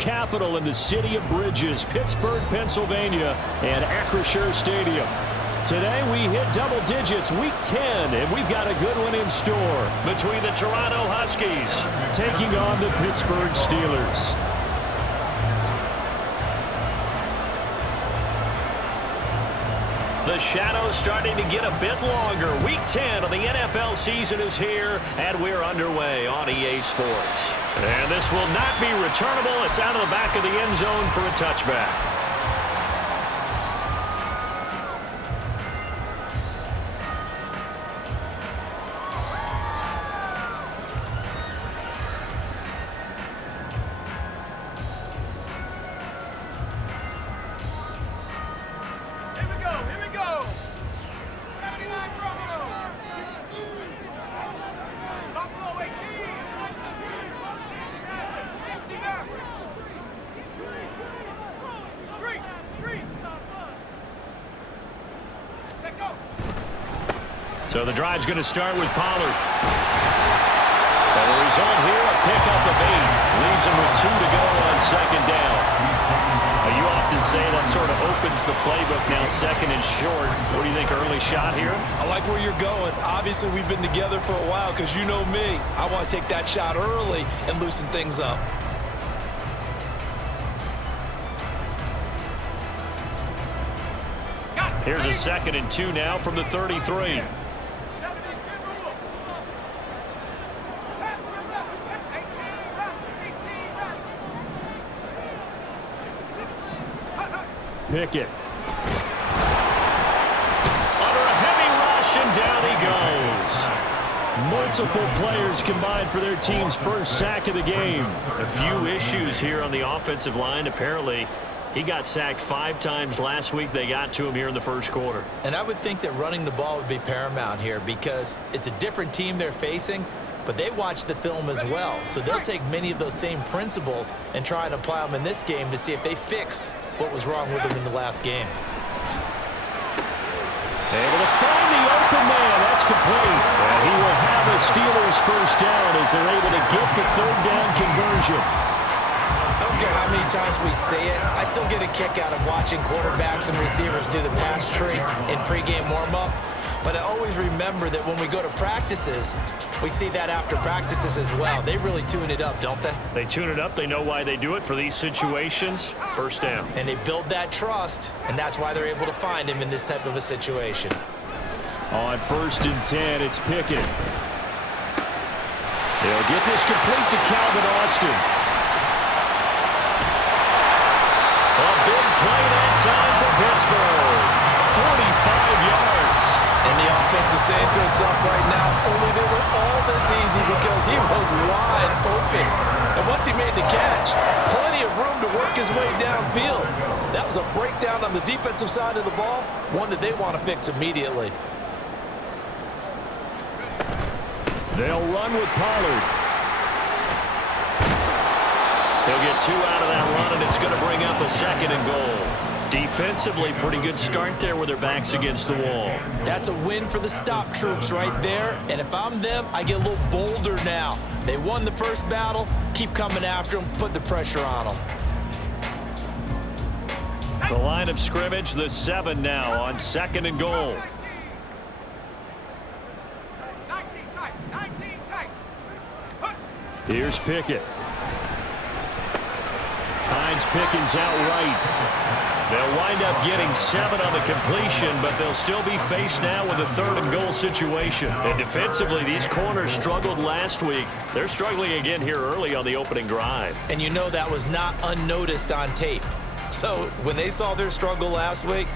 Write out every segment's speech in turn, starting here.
capital in the city of bridges, Pittsburgh, Pennsylvania, and Acrisure Stadium. Today we hit double digits, week 10, and we've got a good one in store between the Toronto Huskies taking on the Pittsburgh Steelers. The shadow's starting to get a bit longer. Week 10 of the NFL season is here, and we're underway on EA Sports. And this will not be returnable. It's out of the back of the end zone for a touchback. So the drive's going to start with Pollard. And the result here, a pickup of 8. Leaves him with 2 to go on second down. You often say that sort of opens the playbook now, second and short. What do you think, early shot here? I like where you're going. Obviously, we've been together for a while because you know me. I want to take that shot early and loosen things up. Here's a 2nd and 2 now from the 33. Pickett. Under a heavy rush, and down he goes. Multiple players combined for their team's first sack of the game. A few issues here on the offensive line. Apparently, he got sacked 5 times last week. They got to him here in the first quarter. And I would think that running the ball would be paramount here because it's a different team they're facing, but they watch the film as well. So they'll take many of those same principles and try and apply them in this game to see if they fixed what was wrong with them in the last game. Able to find the open man. That's complete. And he will have a Steelers first down as they're able to get the third down conversion. I don't care how many times we say it, I still get a kick out of watching quarterbacks and receivers do the pass tree in pregame warm-up. But I always remember that when we go to practices, we see that after practices as well. They really tune it up, don't they? They tune it up. They know why they do it for these situations. First down. And they build that trust, and that's why they're able to find him in this type of a situation. On 1st and 10, it's Pickett. They'll get this complete to Calvin Austin. A big play that time for Pittsburgh. 45 yards. And the offense is saying to itself right now, only they were all this easy because he was wide open. And once he made the catch, plenty of room to work his way downfield. That was a breakdown on the defensive side of the ball, one that they want to fix immediately. They'll run with Pollard. He'll get 2 out of that run, and it's going to bring up a 2nd and goal. Defensively, pretty good start there with their backs against the wall. That's a win for the stop troops right there. And if I'm them, I get a little bolder now. They won the first battle. Keep coming after them. Put the pressure on them. The line of scrimmage, the 7 now on 2nd and goal. 19 tight. Here's Pickett. Finds Pickens out right. They'll wind up getting 7 on the completion, but they'll still be faced now with a 3rd and goal situation. And defensively, these corners struggled last week. They're struggling again here early on the opening drive. And you know that was not unnoticed on tape. So when they saw their struggle last week,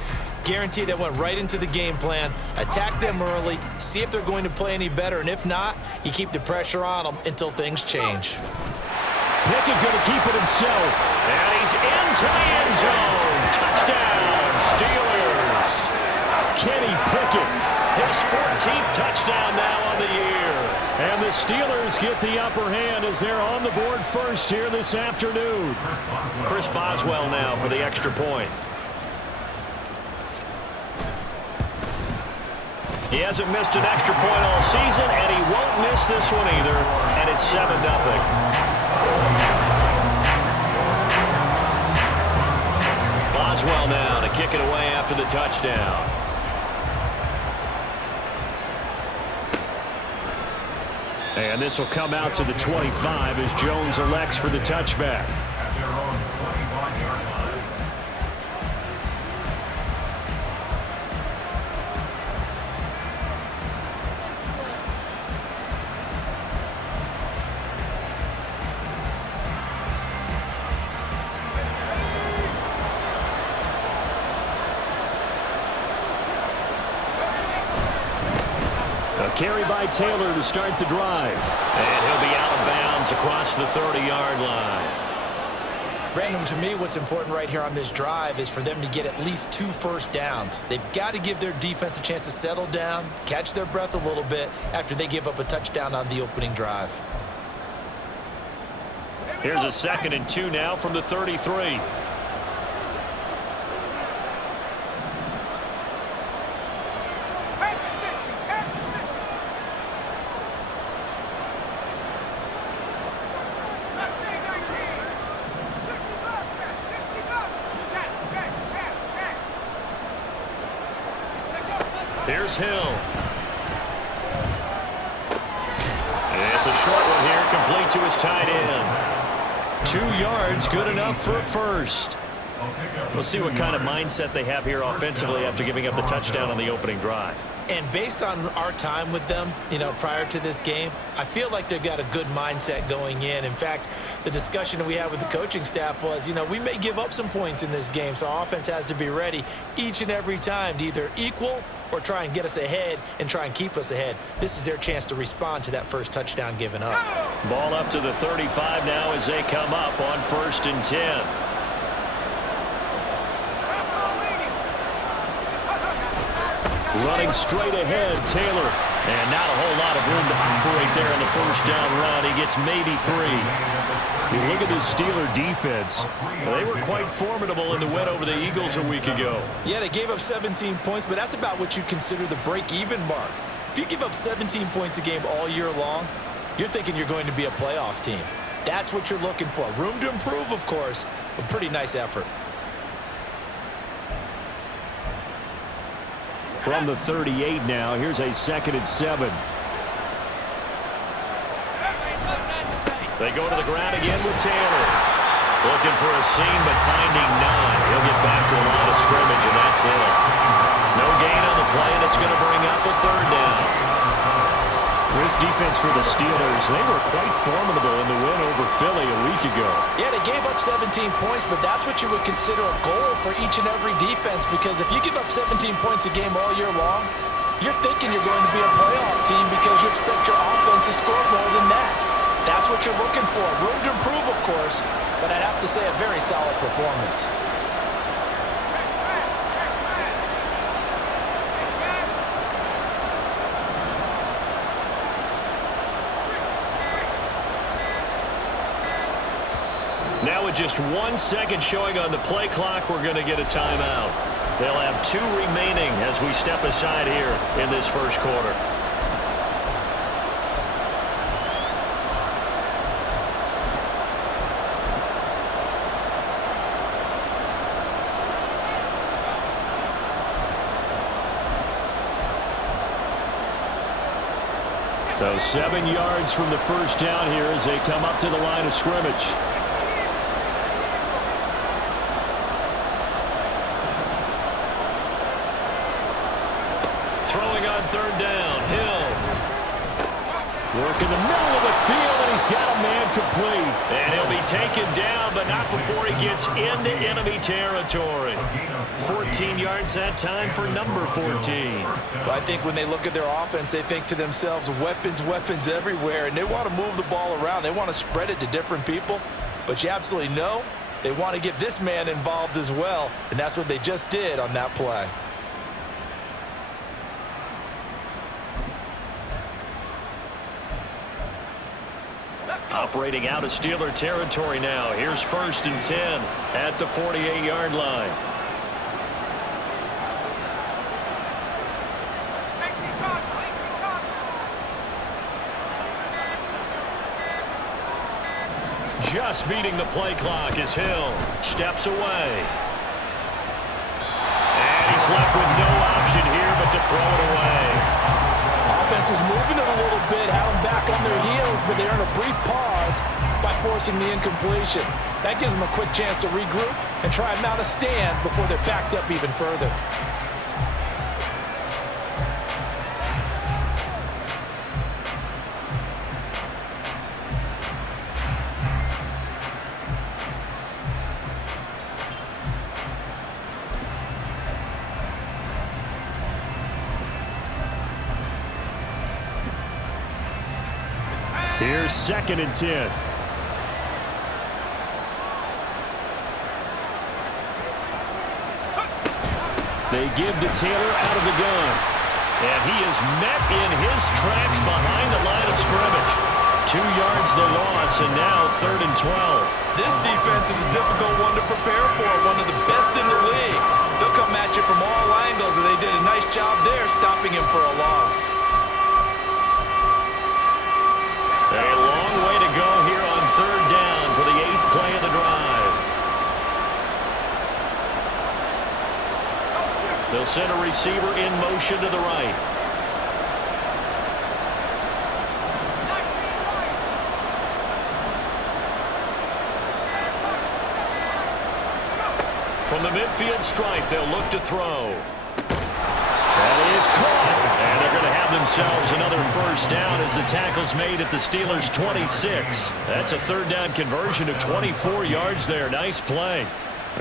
guaranteed they went right into the game plan, attack them early, see if they're going to play any better, and if not, you keep the pressure on them until things change. Pickett going to keep it himself. And he's into the end zone. Touchdown, Steelers. Kenny Pickett. His 14th touchdown now on the year. And the Steelers get the upper hand as they're on the board first here this afternoon. Chris Boswell now for the extra point. He hasn't missed an extra point all season, and he won't miss this one either. And it's 7-0. well now to kick it away after the touchdown. And this will come out to the 25 as Jones elects for the touchback. Carry by Taylor to start the drive. And he'll be out of bounds across the 30-yard line. Brandon, to me, what's important right here on this drive is for them to get at least 2 first downs. They've got to give their defense a chance to settle down, catch their breath a little bit after they give up a touchdown on the opening drive. Here's a 2nd and 2 now from the 33. Here's Hill. And it's a short one here, complete to his tight end. 2 yards, good enough for a first. We'll see what kind of mindset they have here offensively after giving up the touchdown on the opening drive. And based on our time with them, prior to this game, I feel like they've got a good mindset going in. In fact, the discussion that we had with the coaching staff was, we may give up some points in this game, so our offense has to be ready each and every time to either equal or try and get us ahead and try and keep us ahead. This is their chance to respond to that first touchdown given up. Ball up to the 35 now as they come up on 1st and 10. Running straight ahead, Taylor. And not a whole lot of room to operate there in the first down run. He gets maybe 3. You look at the Steeler defense. They were quite formidable in the win over the Eagles a week ago. Yeah, they gave up 17 points, but that's about what you consider the break-even mark. If you give up 17 points a game all year long, you're thinking you're going to be a playoff team. That's what you're looking for. Room to improve, of course, but pretty nice effort. From the 38 now, here's a 2nd and 7. They go to the ground again with Taylor. Looking for a seam, but finding none. He'll get back to the line of scrimmage, and that's it. No gain on the play, and it's going to bring up a 3rd down. This defense for the Steelers, they were quite formidable in the win over Philly a week ago. Yeah, they gave up 17 points, but that's what you would consider a goal for each and every defense, because if you give up 17 points a game all year long, you're thinking you're going to be a playoff team because you expect your offense to score more than that. That's what you're looking for. Room to improve, of course, but I'd have to say a very solid performance. Now with just 1 second showing on the play clock, we're going to get a timeout. They'll have 2 remaining as we step aside here in this first quarter. So 7 yards from the first down here as they come up to the line of scrimmage. Throwing on 3rd down, Hill. Work in the middle of the field, and he's got a man complete. And he'll be taken down, but not before he gets into enemy territory. 14 yards that time for number 14. But I think when they look at their offense, they think to themselves, weapons, weapons everywhere, and they want to move the ball around. They want to spread it to different people, but you absolutely know they want to get this man involved as well, and that's what they just did on that play. Operating out of Steeler territory now. Here's 1st and 10 at the 48-yard line. Just beating the play clock as Hill steps away. He's left with no option here but to throw it away. Offense was moving it a little bit, had them back on their heels, but they earned a brief pause by forcing the incompletion. That gives them a quick chance to regroup and try and mount a stand before they're backed up even further. Here's 2nd and 10. They give to Taylor out of the gun. And he is met in his tracks behind the line of scrimmage. 2 yards the loss, and now 3rd and 12. This defense is a difficult one to prepare for, one of the best in the league. They'll come at you from all angles, and they did a nice job there stopping him for a loss. A long way to go here on 3rd down for the 8th play of the drive. They'll send a receiver in motion to the right. From the midfield stripe, they'll look to throw. That is caught. And they're going to have themselves another 1st down as the tackle's made at the Steelers' 26. That's a 3rd down conversion of 24 yards there. Nice play.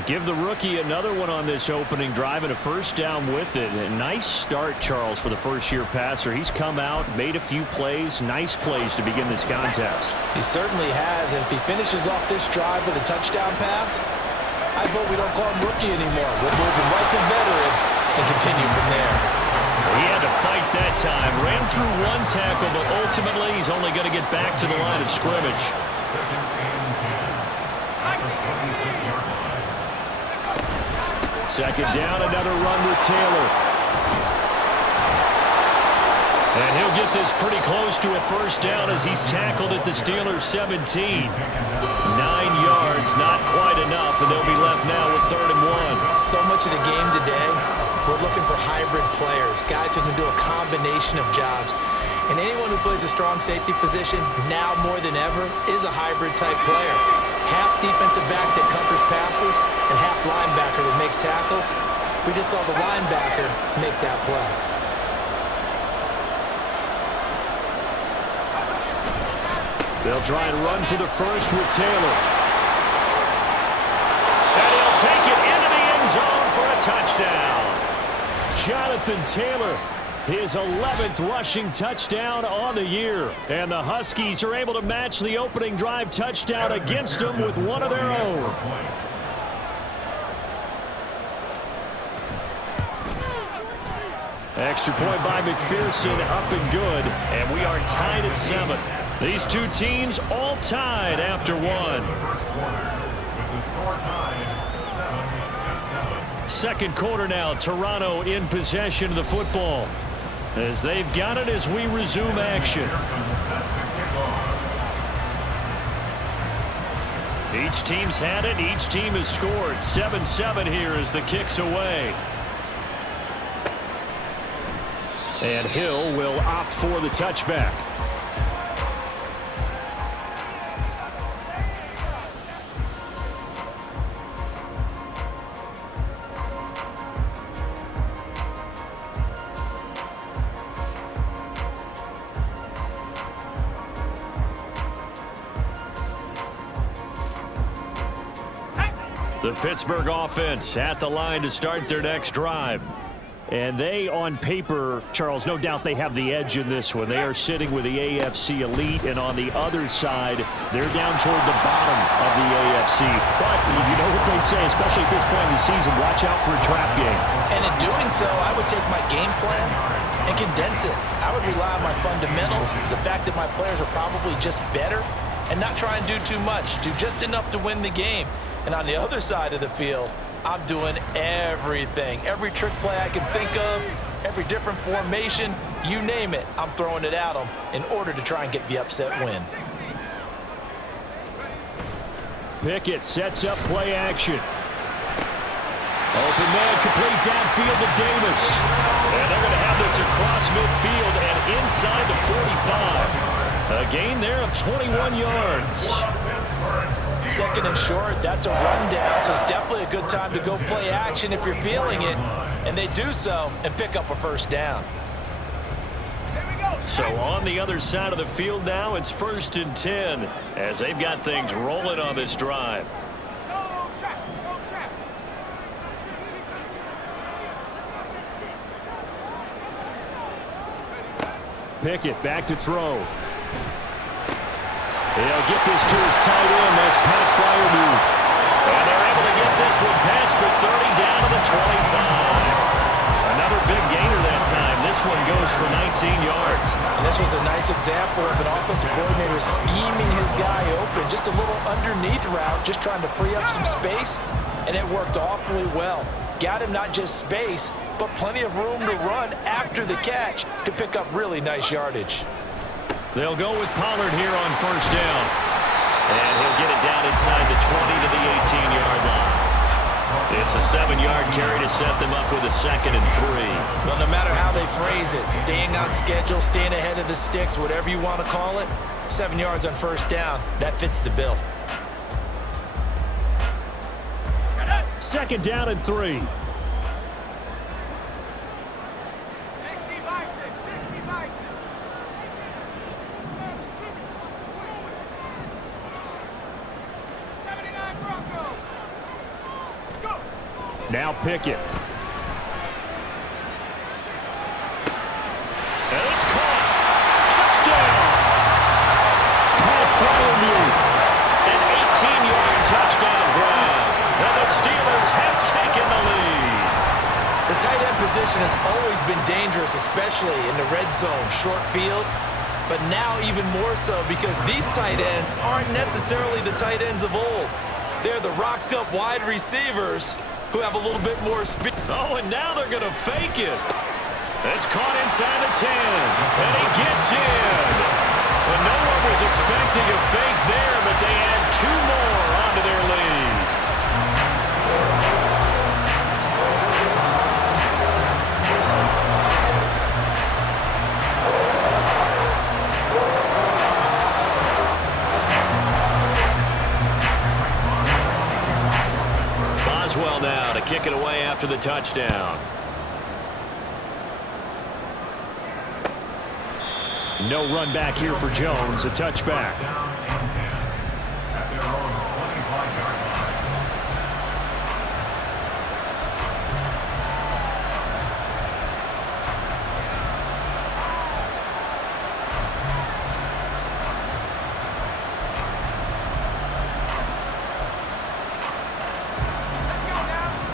Give the rookie another one on this opening drive and a 1st down with it. A nice start, Charles, for the first-year passer. He's come out, made a few plays, nice plays to begin this contest. He certainly has, and if he finishes off this drive with a touchdown pass, I vote we don't call him rookie anymore. We'll move him right to veteran and continue from there. He had to fight that time. Ran through 1 tackle, but ultimately he's only going to get back to the line of scrimmage. Second down, another run with Taylor. And he'll get this pretty close to a 1st down as he's tackled at the Steelers' 17. 9 yards, not quite enough, and they'll be left now with 3rd and 1. So much of the game today, we're looking for hybrid players, guys who can do a combination of jobs. And anyone who plays a strong safety position, now more than ever, is a hybrid-type player. Half defensive back that covers passes and half linebacker that makes tackles. We just saw the linebacker make that play. They'll try and run for the 1st with Taylor. And he'll take it into the end zone for a touchdown. Jonathan Taylor, his 11th rushing touchdown on the year. And the Huskies are able to match the opening drive touchdown against them with one of their own. Extra point by McPherson, up and good. And we are tied at 7. These 2 teams all tied after 1. 2nd quarter now, Toronto in possession of the football. As they've got it as we resume action. Each team's had it. Each team has scored. 7-7 here as the kick's away. And Hill will opt for the touchback. The Pittsburgh offense at the line to start their next drive. And they, on paper, Charles, no doubt they have the edge in this one. They are sitting with the AFC elite, and on the other side, they're down toward the bottom of the AFC. But you know what they say, especially at this point in the season, watch out for a trap game. And in doing so, I would take my game plan and condense it. I would rely on my fundamentals, the fact that my players are probably just better, and not try and do too much, do just enough to win the game. And on the other side of the field, I'm doing everything. Every trick play I can think of, every different formation, you name it, I'm throwing it at them in order to try and get the upset win. Pickett sets up play action. Open man, complete downfield to Davis. And they're going to have this across midfield and inside the 45. A gain there of 21 yards. Second and short, that's a rundown, so it's definitely a good time to go play action if you're feeling it. And they do so and pick up a first down. So on the other side of the field now, it's 1st and 10 as they've got things rolling on this drive. Pickett back to throw. He'll get this to his tight end. That's Pat Fryermuth. And they're able to get this one past the 30 down to the 25. Another big gainer that time. This one goes for 19 yards. And this was a nice example of an offensive coordinator scheming his guy open. Just a little underneath route, just trying to free up some space, and it worked awfully well. Got him not just space, but plenty of room to run after the catch to pick up really nice yardage. They'll go with Pollard here on 1st down. And he'll get it down inside the 20 to the 18-yard line. It's a 7-yard carry to set them up with a 2nd and 3. Well, no matter how they phrase it, staying on schedule, staying ahead of the sticks, whatever you want to call it, 7 yards on 1st down, that fits the bill. 2nd down and 3. 60 by 6, 60 by 6. Now Pickett. And it's caught. Touchdown. Pat Fryermuth. An 18-yard touchdown grab. And the Steelers have taken the lead. The tight end position has always been dangerous, especially in the red zone, short field. But now even more so because these tight ends aren't necessarily the tight ends of old. They're the rocked-up wide receivers who have a little bit more speed. Oh, and now they're going to fake it. It's caught inside the 10. And he gets in. And no one was expecting a fake there, but they add 2 more onto their lead. Boswell now to kick it away after the touchdown. No run back here for Jones. A touchback.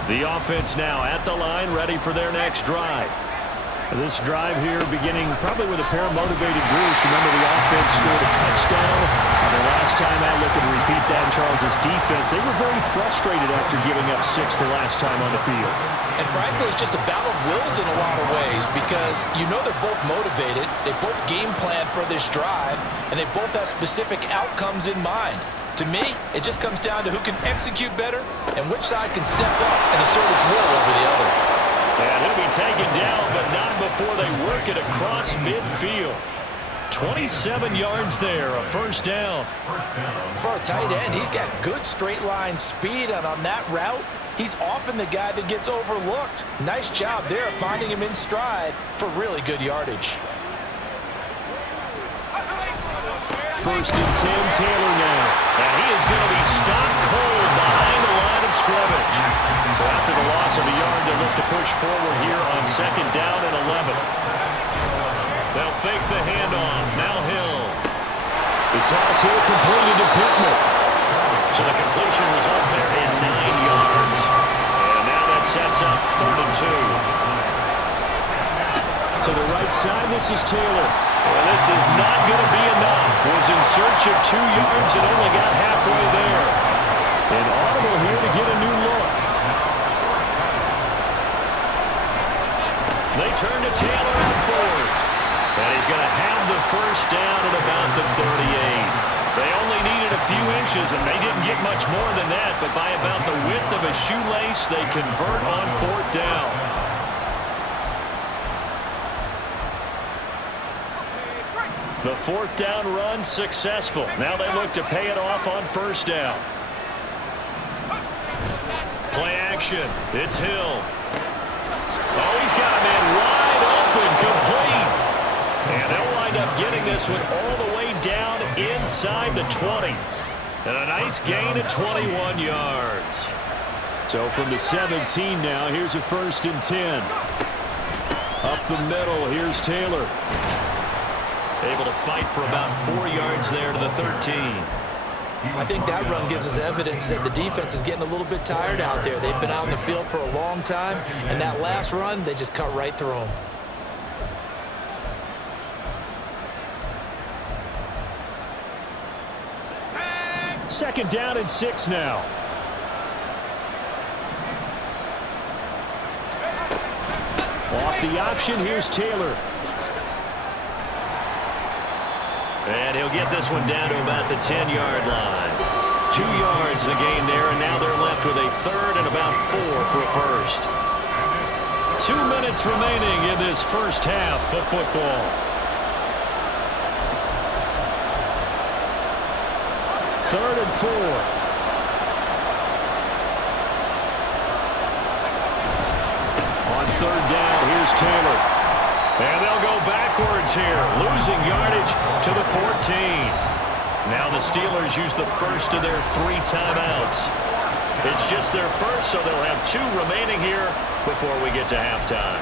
The offense now at the line, ready for their next drive. This drive here beginning probably with a pair of motivated groups. Remember, the offense scored a touchdown. The last time I look and repeat that, Charles' defense, they were very frustrated after giving up 6 the last time on the field. And frankly, it's just a battle of wills in a lot of ways because you know they're both motivated, they both game plan for this drive, and they both have specific outcomes in mind. To me, it just comes down to who can execute better and which side can step up and assert its will over the other. And he'll be taken down, but not before they work it across midfield. 27 yards there, a 1st down. For a tight end, he's got good straight line speed, and on that route, he's often the guy that gets overlooked. Nice job there of finding him in stride for really good yardage. 1st and 10, Taylor now. And he is going to be stopped cold behind the line of scrimmage. So after the loss of a yard, they'll look to push forward here on 2nd down and 11. They'll fake the handoff. Now Hill. The toss here completed to Pittman. So the completion results there in 9 yards. And now that sets up 3rd and 2. To the right side, this is Taylor. Well, this is not going to be enough. Was in search of 2 yards and only got halfway there. An audible here to get a new look. They turn to Taylor on 4th. And he's going to have the 1st down at about the 38. They only needed a few inches, and they didn't get much more than that, but by about the width of a shoelace, they convert on 4th down. The 4th down run successful. Now they look to pay it off on 1st down. Play action. It's Hill. Oh, he's got a man wide open, complete. And they'll wind up getting this one all the way down inside the 20. And a nice gain of 21 yards. So from the 17 now, here's a 1st and 10. Up the middle, here's Taylor. Able to fight for about 4 yards there to the 13. I think that run gives us evidence that the defense is getting a little bit tired out there. They've been out in the field for a long time, and that last run, they just cut right through them. Second down and 6 now. Off the option, here's Taylor. And he'll get this one down to about the 10-yard line. 2 yards the gain there, and now they're left with a 3rd and about 4 for a 1st. 2 minutes remaining in this first half of football. Third and 4. On 3rd down, here's Taylor. And they'll go backwards here, losing yardage to the 14. Now the Steelers use the first of their 3 timeouts. It's just their first, so they'll have 2 remaining here before we get to halftime.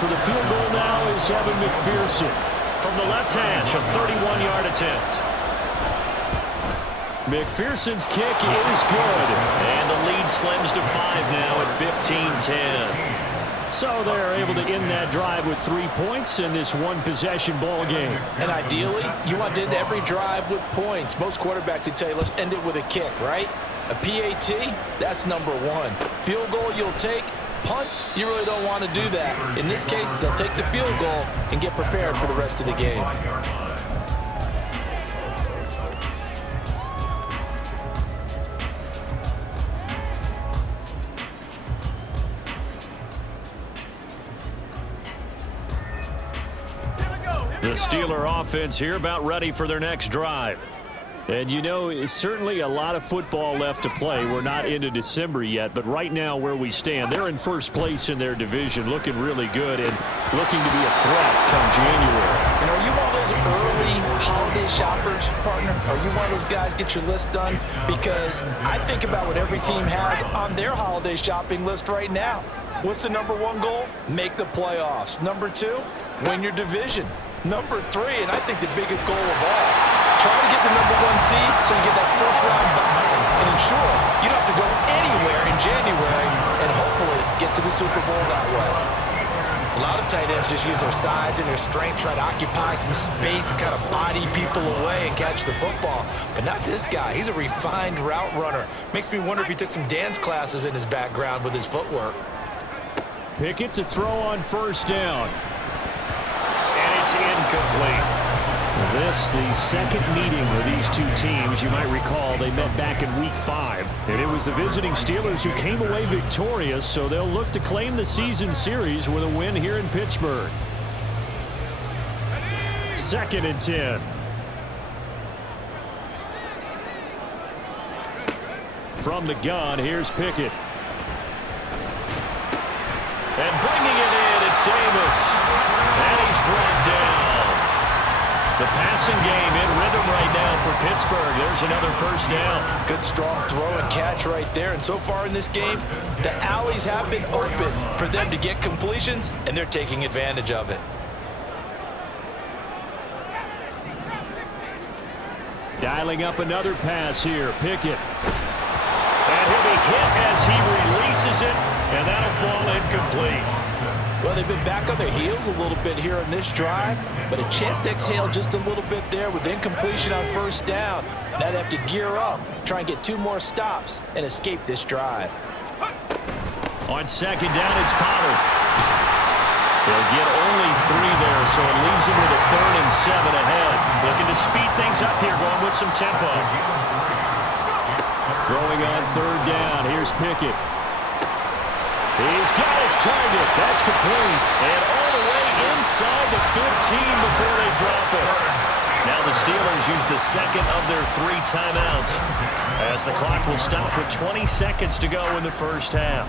For the field goal now is Evan McPherson. From the left hash, a 31-yard attempt. McPherson's kick is good. And the lead slims to 5 now at 15-10. So they're able to end that drive with 3 points in this one-possession ball game. And ideally, you want to end every drive with points. Most quarterbacks would tell you, let's end it with a kick, right? A PAT, that's number 1. Field goal you'll take. Punts, you really don't want to do that. In this case, they'll take the field goal and get prepared for the rest of the game. The Steeler offense here about ready for their next drive. And, you know, it's certainly a lot of football left to play. We're not into December yet, but right now where we stand, they're in first place in their division, looking really good and looking to be a threat come January. And are you one of those early holiday shoppers, partner? Are you one of those guys get your list done? Because I think about what every team has on their holiday shopping list right now. What's the number 1 goal? Make the playoffs. Number 2, win your division. Number 3, and I think the biggest goal of all, try to get the number 1 seed so you get that first round bye and ensure you don't have to go anywhere in January and hopefully get to the Super Bowl that way. A lot of tight ends just use their size and their strength, try to occupy some space and kind of body people away and catch the football. But not this guy. He's a refined route runner. Makes me wonder if he took some dance classes in his background with his footwork. Pickett to throw on first down. And it's incomplete. This, the second meeting of these two teams. You might recall they met back in Week 5. And it was the visiting Steelers who came away victorious, so they'll look to claim the season series with a win here in Pittsburgh. 2nd and 10. From the gun, here's Pickett. And bringing it in, it's Davis. And he's brought down. The passing game in rhythm right now for Pittsburgh. There's another first down. Good strong throw and catch right there. And so far in this game, the alleys have been open for them to get completions, and they're taking advantage of it. Dialing up another pass here, Pickett. And he'll be hit as he releases it, and that'll fall incomplete. Well, they've been back on their heels a little bit here in this drive, but a chance to exhale just a little bit there with incompletion on first down. Now they have to gear up, try and get 2 more stops, and escape this drive. On second down, it's Pollard. They'll get only 3 there, so it leaves them with a 3rd and 7 ahead. Looking to speed things up here, going with some tempo. Throwing on 3rd down. Here's Pickett. He's got his target. That's complete. And all the way inside the 15 before they drop it. Now the Steelers use the second of their 3 timeouts, as the clock will stop with 20 seconds to go in the first half.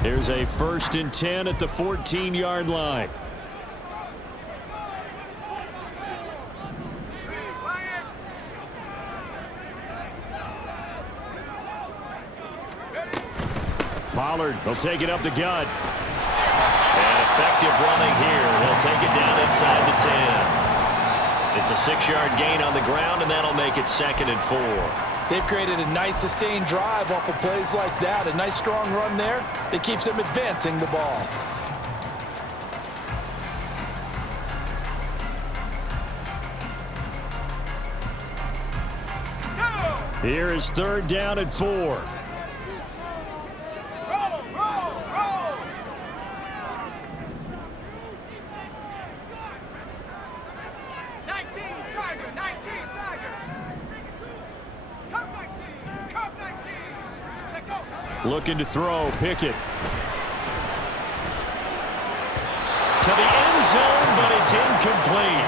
Here's a 1st and 10 at the 14-yard line. Pollard will take it up the gut. And effective running here. He'll take it down inside the 10. It's a 6-yard gain on the ground, and that'll make it 2nd and 4. They've created a nice sustained drive off of plays like that. A nice strong run there that keeps them advancing the ball. Here is 3rd down and 4. Looking to throw. Pickett. To the end zone, but it's incomplete.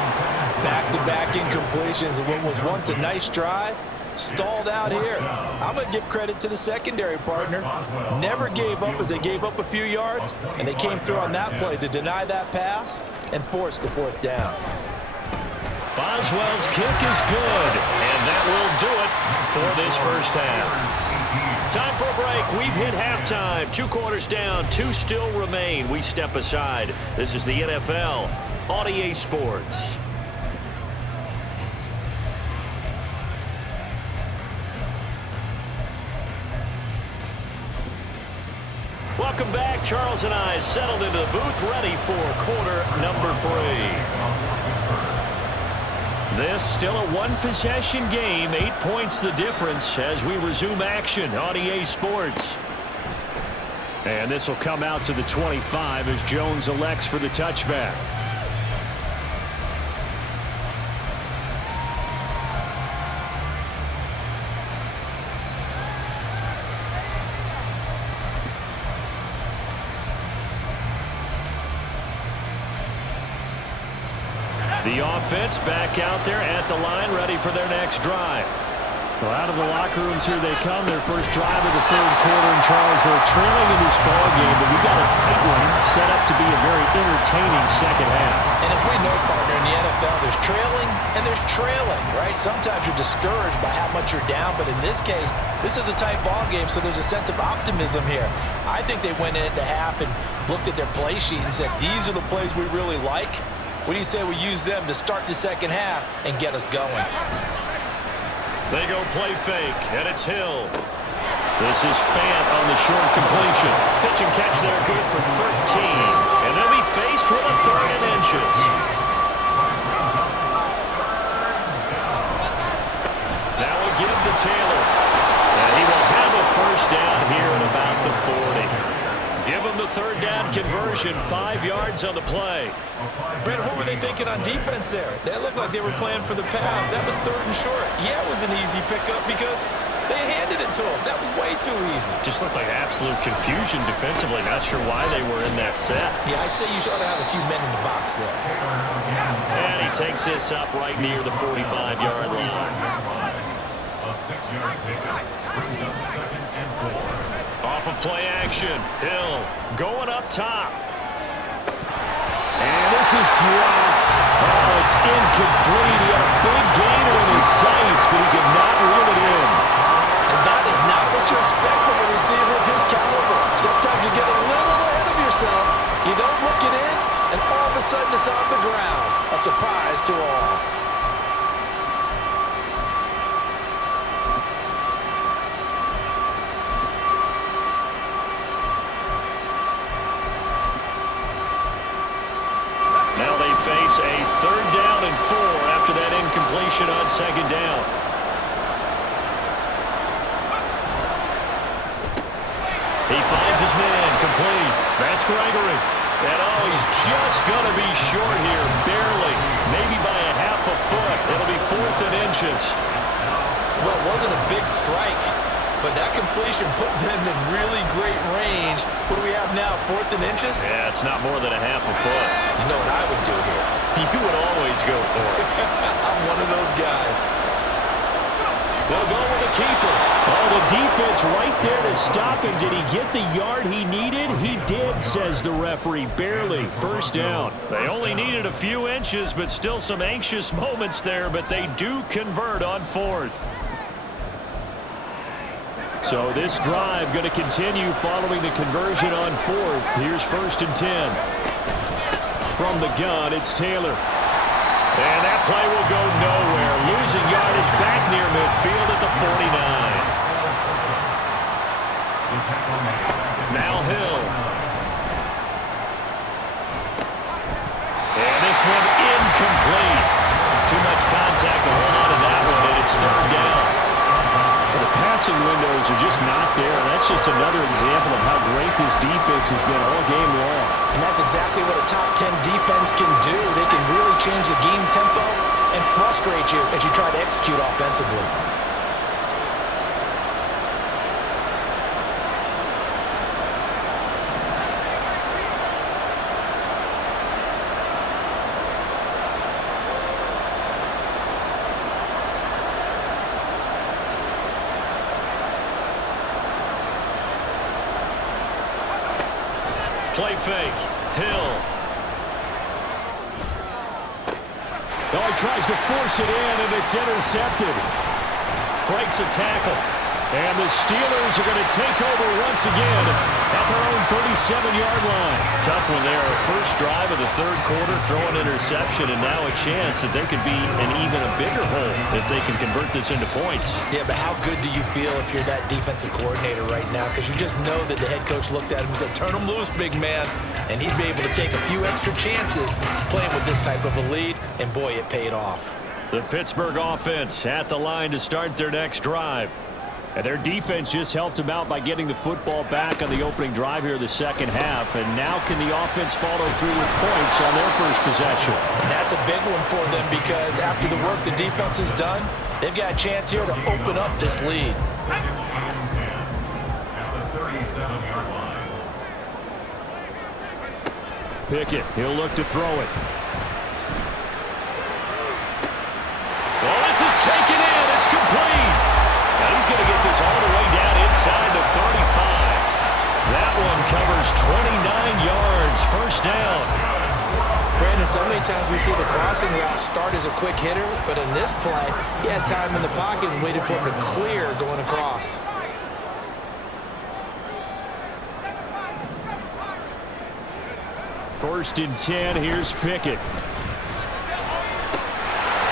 Back-to-back incompletions of what was once a nice drive. Stalled out here. I'm going to give credit to the secondary partner. Never gave up as they gave up a few yards, and they came through on that play to deny that pass and force the 4th down. Boswell's kick is good, and that will do it for this first half. Time for a break. We've hit halftime. 2 quarters down, 2 still remain. We step aside. This is the NFL on EA Sports. Welcome back. Charles and I settled into the booth, ready for quarter number 3. This still a 1-possession game. 8 points the difference as we resume action on EA Sports. And this will come out to the 25 as Jones elects for the touchback. The offense back out there at the line, ready for their next drive. Well, out of the locker rooms here they come. Their first drive of the 3rd quarter. And Charles, they're trailing in this ball game, but we've got a tight one set up to be a very entertaining second half. And as we know, partner, in the NFL, there's trailing and there's trailing, right? Sometimes you're discouraged by how much you're down, but in this case, this is a tight ball game, so there's a sense of optimism here. I think they went into half and looked at their play sheet and said, these are the plays we really like. What do you say we use them to start the second half and get us going? They go play fake, and it's Hill. This is Fant on the short completion. Pitch and catch there, good for 13. And they'll be faced with a 3rd and inches. Now we'll give to Taylor. And he will have a first down here at about the 40. Give him the 3rd down conversion, 5 yards on the play. Brandon, what were they thinking on defense there? That looked like they were playing for the pass. That was 3rd and short. Yeah, it was an easy pickup because they handed it to him. That was way too easy. Just looked like absolute confusion defensively. Not sure why they were in that set. Yeah, I'd say you ought to have a few men in the box there. And he takes this up right near the 45-yard line. A 6-yard pickup brings up 2nd and 4. Off of play action, Hill going up top. And this is dropped. Oh, it's incomplete. He had a big gainer in his sights, but he could not reel it in. And that is not what you expect from a receiver of his caliber. Sometimes you get a little ahead of yourself. You don't look it in, and all of a sudden it's on the ground. A surprise to all. face a 3rd down and 4 after that incompletion on 2nd down. He finds his man, complete. That's Gregory. And he's just going to be short here, barely. Maybe by a half a foot. It'll be 4th and inches. Well, it wasn't a big strike, but that completion put them in really great range. What do we have now, 4th and inches? Yeah, it's not more than a half a foot. You know what I would do here? You would always go for it. I'm one of those guys. They'll go with the keeper. Oh, the defense right there to stop him. Did he get the yard he needed? He did, says the referee. Barely. 1st down. They only needed a few inches, but still some anxious moments there, but they do convert on 4th. So this drive going to continue following the conversion on 4th. Here's 1st and 10. From the gun, it's Taylor. And that play will go nowhere. Losing yardage back near midfield at the 49. Now Hill. And this one incomplete. Too much contact to hold on to that one, and it's 3rd down. The passing windows are just not there. That's just another example of how great this defense has been all game long. And that's exactly what a top 10 defense can do. They can really change the game tempo and frustrate you as you try to execute offensively. Play fake. Hill. Oh, he tries to force it in, and it's intercepted. Breaks a tackle. And the Steelers are going to take over once again at their own 37-yard line. Tough one there. First drive of the 3rd quarter, throw an interception, and now a chance that they could be in even a bigger hole if they can convert this into points. Yeah, but how good do you feel if you're that defensive coordinator right now? Because you just know that the head coach looked at him and said, turn him loose, big man. And he'd be able to take a few extra chances playing with this type of a lead, and boy, it paid off. The Pittsburgh offense at the line to start their next drive. And their defense just helped them out by getting the football back on the opening drive here in the 2nd half. And now can the offense follow through with points on their first possession? And that's a big one for them because after the work the defense has done, they've got a chance here to open up this lead. At the 37-yard line. Pickett, he'll look to throw it. Well, this is taken in. It's complete. Now he's going to get this all the way down inside the 35. That one covers 29 yards. 1st down. Brandon, so many times we see the crossing route start as a quick hitter, but in this play, he had time in the pocket and waited for him to clear going across. First and 10, here's Pickett.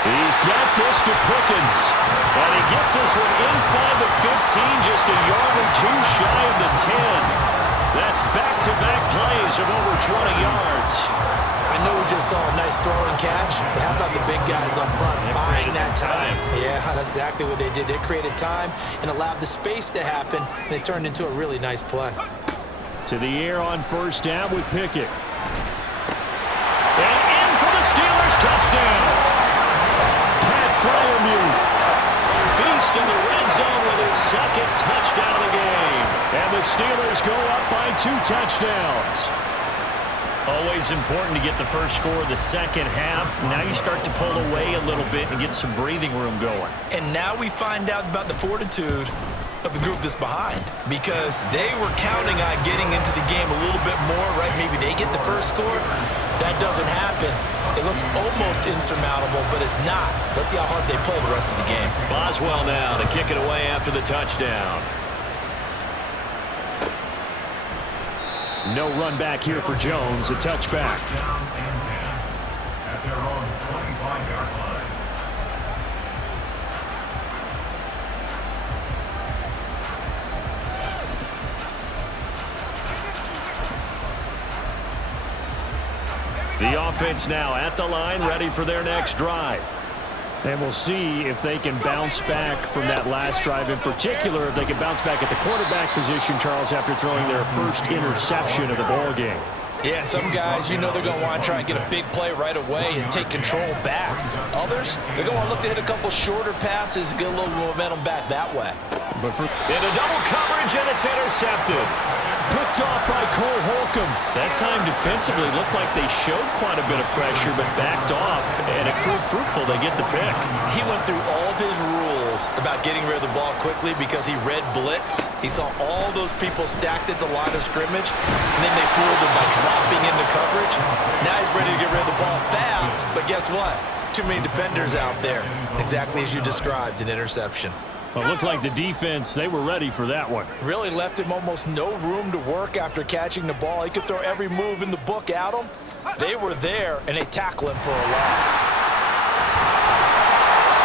He's got this to Pickens. And he gets this one inside the 15, just a yard or two shy of the 10. That's back-to-back plays of over 20 yards. I know we just saw a nice throw and catch, but how about the big guys up front buying that time? Yeah, that's exactly what they did. They created time and allowed the space to happen, and it turned into a really nice play. To the air on 1st down with Pickett. And in for the Steelers touchdown. Pat Freiermuth. Beast in the red zone with his 2nd touchdown of the game. And the Steelers go up by 2 touchdowns. Always important to get the first score of the 2nd half. Now you start to pull away a little bit and get some breathing room going. And now we find out about the fortitude of the group that's behind, because they were counting on getting into the game a little bit more, right? Maybe they get the first score. That doesn't happen. It looks almost insurmountable, but it's not. Let's see how hard they play the rest of the game. Boswell now to kick it away after the touchdown. No run back here for Jones, a touchback. Down and 10 at their own 25-yard line. The offense now at the line, ready for their next drive. And we'll see if they can bounce back from that last drive, in particular, if they can bounce back at the quarterback position, Charles, after throwing their first interception of the ball game. Yeah, and some guys, you know they're going to want to try and get a big play right away and take control back. Others, they're going to look to hit a couple shorter passes and get a little momentum back that way. But for into double coverage, and it's intercepted. picked off by Cole Holcomb. That time defensively looked like they showed quite a bit of pressure, but backed off, and it proved fruitful. They get the pick. He went through all of his rules about getting rid of the ball quickly because he read blitz. He saw all those people stacked at the line of scrimmage, and then they fooled him by dropping into coverage. Now he's ready to get rid of the ball fast, but guess what? Too many defenders out there. Exactly as you described, an interception. Well, it looked like the defense, they were ready for that one. Really left him almost no room to work after catching the ball. He could throw every move in the book at him. They were there, and they tackle him for a loss.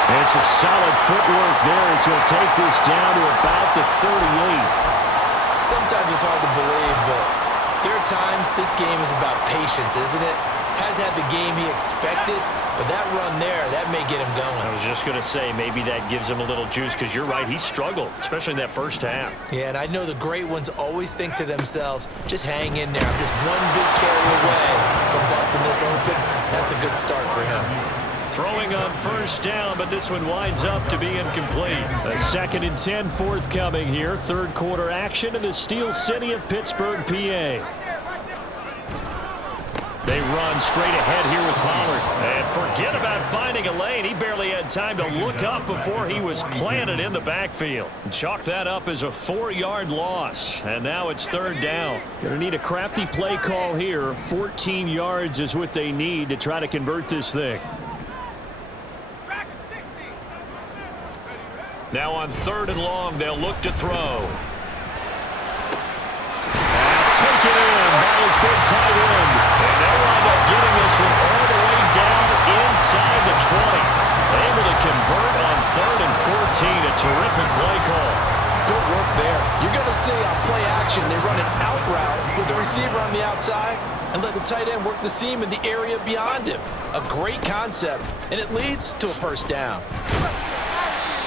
And some solid footwork there as he'll take this down to about the 38. Sometimes it's hard to believe, but there are times this game is about patience, isn't it? Has had the game he expected, but that run there, that may get him going. I was just going to say, maybe that gives him a little juice, because you're right, he struggled, especially in that first half. Yeah, and I know the great ones always think to themselves, just hang in there. I'm just one big carry away from busting this open. That's a good start for him. Throwing on first down, but this one winds up to be incomplete. A 2nd and 10 forthcoming here. Third quarter action in the Steel City of Pittsburgh, PA. They run straight ahead here with Pollard. And forget about finding a lane. He barely had time to look up before he was planted in the backfield. Chalk that up as a 4-yard loss. And now it's third down. Going to need a crafty play call here. 14 yards is what they need to try to convert this thing. Now on 3rd and long, they'll look to throw. Pass taken in by his big tight end. And they'll wind up getting this one all the way down inside the 20. Able to convert on 3rd and 14. A terrific play call. Good work there. You're going to see on play action, they run an out route with the receiver on the outside and let the tight end work the seam in the area beyond him. A great concept, and it leads to a first down.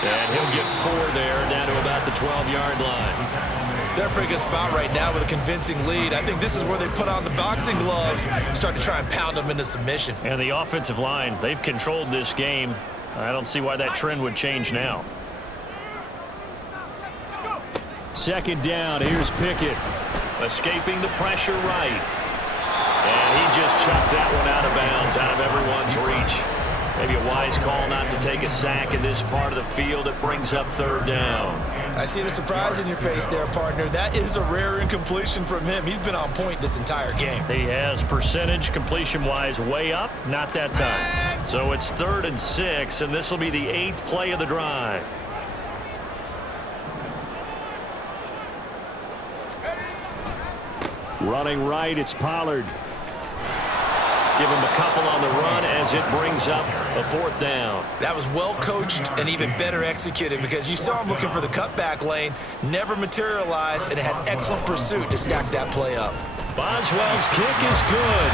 And he'll get 4 there, down to about the 12-yard line. They're in a pretty good spot right now with a convincing lead. I think this is where they put on the boxing gloves and start to try and pound them into submission. And the offensive line, they've controlled this game. I don't see why that trend would change now. 2nd down. Here's Pickett. Escaping the pressure right. And he just chucked that one out of bounds, out of everyone's reach. Maybe a wise call not to take a sack in this part of the field. It brings up 3rd down. I see the surprise in your face there, partner. That is a rare incompletion from him. He's been on point this entire game. He has percentage completion-wise way up, not that time. So it's 3rd and 6, and this will be the 8th play of the drive. Running right, it's Pollard. Give him a couple on the run as it brings up a 4th down. That was well coached and even better executed because you saw him looking for the cutback lane, never materialized, and had excellent pursuit to stack that play up. Boswell's kick is good.